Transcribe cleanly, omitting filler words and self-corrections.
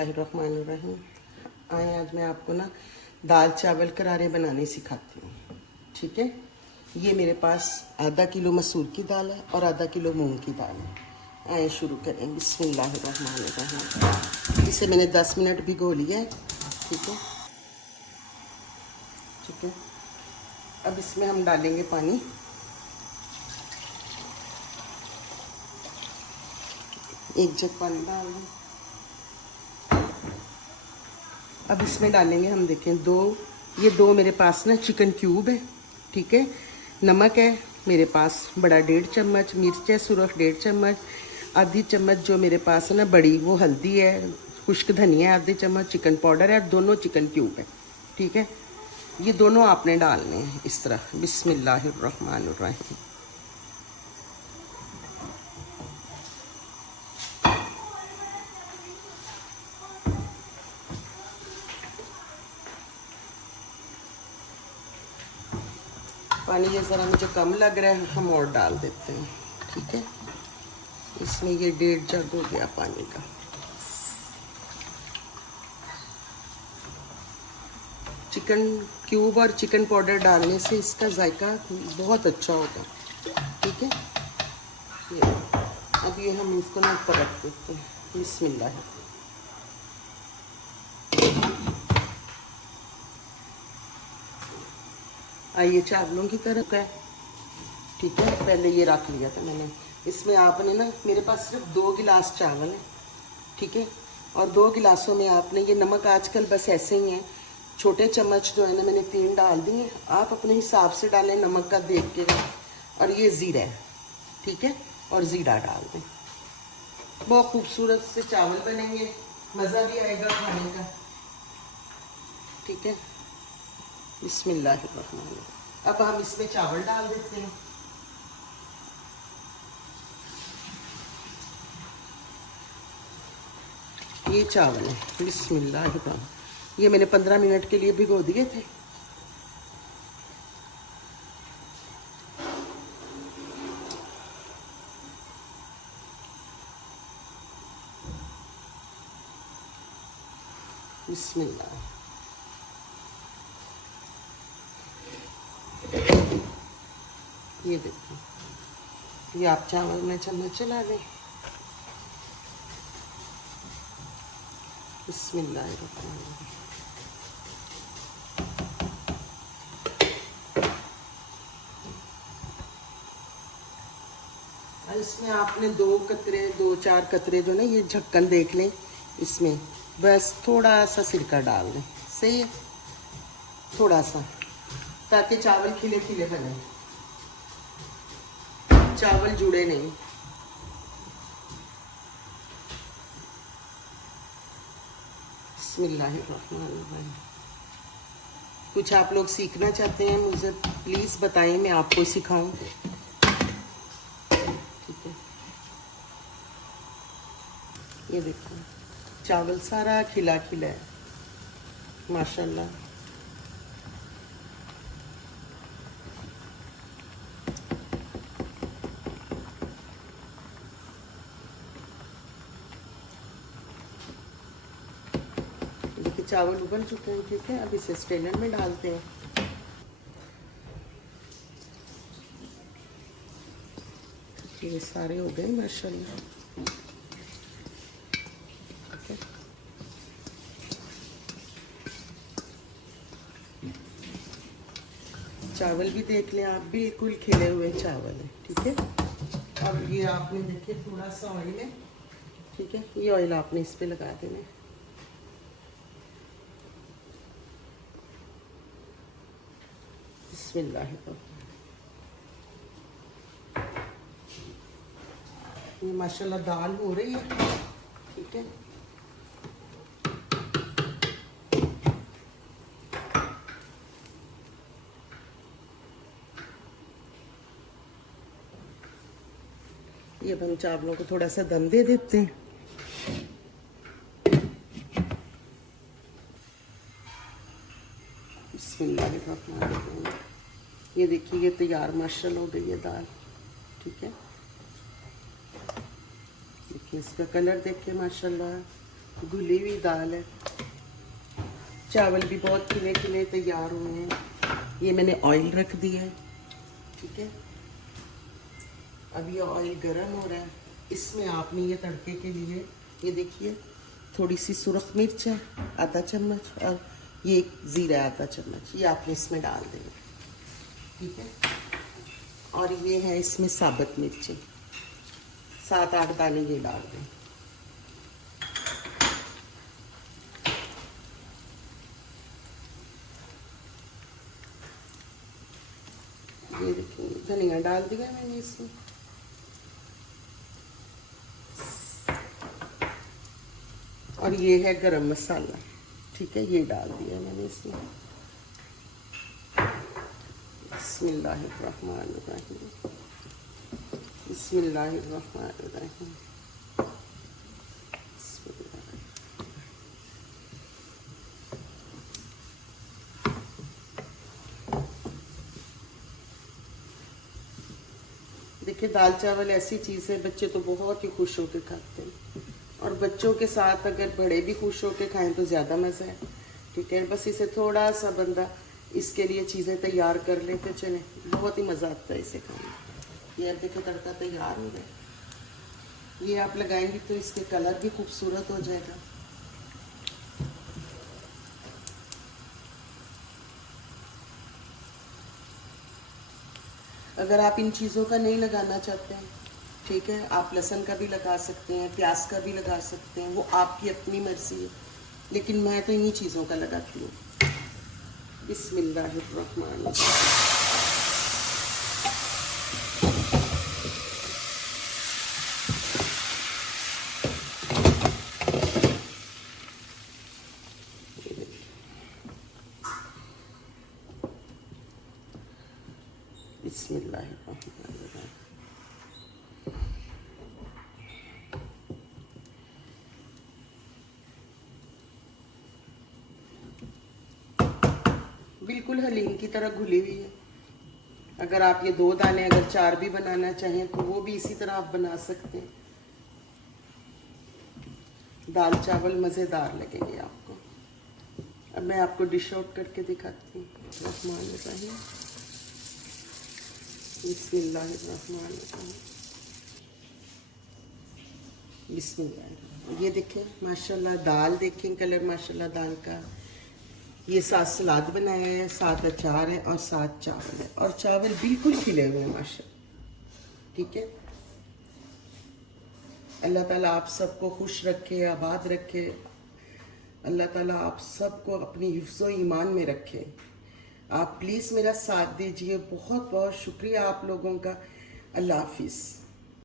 बिस्मिल्लाहिर्रहमानिर्रहीम। आए आज मैं आपको ना दाल चावल करारे बनाने सिखाती हूँ। ठीक है, ये मेरे पास आधा किलो मसूर की दाल है और आधा किलो मूंग की दाल है। आए शुरू करें। बिस्मिल्लाहिर्रहमानिर्रहीम। इसे मैंने 10 मिनट भिगो लिया है। ठीक है, ठीक है। अब इसमें हम डालेंगे पानी। एक जग पानी डाल दें। अब इसमें डालेंगे हम, देखें, ये दो मेरे पास ना चिकन क्यूब है। ठीक है, नमक है मेरे पास बड़ा 1.5 चम्मच, मिर्च है सुरख 1.5 चम्मच, आधी चम्मच जो मेरे पास है ना बड़ी वो हल्दी है, खुश्क धनिया है आधी चम्मच, चिकन पाउडर है, दोनों चिकन क्यूब है। ठीक है, ये दोनों आपने डालने हैं इस तरह। बिस्मिल्लाहिर्रहमानिर्रहीम। पानी ये ज़रा मुझे कम लग रहा है, हम और डाल देते हैं। ठीक है, इसमें ये 1.5 जग हो गया पानी का। चिकन क्यूब और चिकन पाउडर डालने से इसका जायका बहुत अच्छा होगा। ठीक है, ये अब ये हम इसको ना ऊपर रख देते हैं। बिस्मिल्लाह। आइए चावलों की तरफ है। ठीक है, पहले ये रख लिया था मैंने। इसमें आपने ना, मेरे पास सिर्फ 2 गिलास चावल है। ठीक है, और 2 गिलासों में आपने ये नमक आजकल बस ऐसे ही है, छोटे चम्मच जो है ना मैंने 3 डाल दिए। आप अपने हिसाब से डालें नमक का देख के। और ये ज़ीरा है। ठीक है, और ज़ीरा डाल दें। बहुत खूबसूरत से चावल बनेंगे, मज़ा भी आएगा खाने का। ठीक है, बिस्मिल्लाहिर्रहमानिर्रहीम। अब हम इसमें चावल डाल देते हैं। ये चावल है। बिस्मिल्लाहिर्रहमानिर्रहीम। ये मैंने 15 मिनट के लिए भिगो दिए थे। बिस्मिल्लाह। ये देखो, ये आप चावल में चम्मच चला दें। बिस्मिल्लाहिर्रहमानिर्रहीम। इसमें आपने 2-4 कतरे जो ना, ये ढक्कन देख लें इसमें, बस थोड़ा सा सिरका डाल दें। सही है, थोड़ा सा, ताकि चावल खिले खिले बने, चावल जुड़े नहीं। बिस्मिल्लाहिर्रहमानिर्रहीम। कुछ आप लोग सीखना चाहते हैं मुझे प्लीज़ बताएं, मैं आपको सिखाऊं। ठीक है, ये देखो चावल सारा खिला खिला है माशाल्लाह। देखिए चावल उबल चुके हैं। ठीक है, अब इसे स्ट्रेनर में डालते हैं। ये सारे हो गए माशाल्लाह। ठीक है, चावल भी देख लें आप, बिल्कुल खिले हुए चावल है। ठीक है, अब ये आपने देखिए थोड़ा सा ऑयल है। ठीक है, ये ऑयल आपने इस पे लगा देना है। बिस्मिल्लाहिर्रहमानिर्रहीम। ये माशाल्लाह दाल हो रही है। ठीक है, ये हम चावलों को थोड़ा सा दम दे देते हैं। बिस्मिल्लाहिर्रहमानिर्रहीम। ये देखिए ये तैयार माशाल्लाह हो गई है दाल। ठीक है, देखिए इसका कलर देखिए माशाल्लाह, घुली हुई दाल है। चावल भी बहुत खिले खिले तैयार हुए हैं। ये मैंने ऑयल रख दिया है, ठीक है। अब ये ऑयल गर्म हो रहा है, इसमें आपने ये तड़के के लिए ये देखिए थोड़ी सी सुरख मिर्च है आधा चम्मच, और ये एक ज़ीरा आधा चम्मच, ये आपने इसमें डाल देंगे, ठीक है। और ये है इसमें साबुत मिर्चें 7-8 दाने, ये डाल दें। ये देखिए धनिया डाल दिया मैंने इसमें, और ये है गरम मसाला, ठीक है, ये डाल दिया मैंने इसमें। बिस्मिल्लाहिर्रहमानिर्रहीम, बिस्मिल्लाहिर्रहमानिर्रहीम। देखिए दाल चावल ऐसी चीज़ है, बच्चे तो बहुत ही खुश होकर खाते हैं, और बच्चों के साथ अगर बड़े भी खुश होकर खाएं तो ज़्यादा मज़ा है, ठीक है। बस इसे थोड़ा सा बंदा इसके लिए चीज़ें तैयार कर ले तो चले, बहुत ही मज़ा आता है इसे खाने। ये अब देखो तड़का तैयार हो गया, ये आप लगाएंगे तो इसके कलर भी खूबसूरत हो जाएगा। अगर आप इन चीज़ों का नहीं लगाना चाहते हैं, ठीक है, आप लहसुन का भी लगा सकते हैं, प्याज का भी लगा सकते हैं, वो आपकी अपनी मर्ज़ी है, लेकिन मैं तो इन्हीं चीज़ों का लगाती हूँ। बिस्मिल्लाहिर्रहमानिर्रहीम। बिस्मिल्लाहिर्रहमानिर्रहीम। बिल्कुल हलीम की तरह घुली हुई है। अगर आप ये 2 दाने अगर 4 भी बनाना चाहें तो वो भी इसी तरह आप बना सकते हैं। दाल चावल मज़ेदार लगेंगे आपको। अब मैं आपको डिश आउट करके दिखाती हूँ। रहमानिर्रहीम, बिस्मिल्लाहिर्रहमानिर्रहीम, बिस्मिल्लाह। ये देखें माशाल्लाह, दाल देखें कलर माशाल्लाह दाल का। ये साथ सलाद बनाया है, साथ अचार है, और साथ चावल है, और चावल बिल्कुल खिले हुए हैं माशाल्लाह, ठीक है। अल्लाह ताला आप सबको खुश रखे, आबाद रखे। अल्लाह ताला आप सबको अपनी हिफ्ज़ो ईमान में रखे। आप प्लीज़ मेरा साथ दीजिए, बहुत बहुत शुक्रिया आप लोगों का। अल्लाह हाफिज़।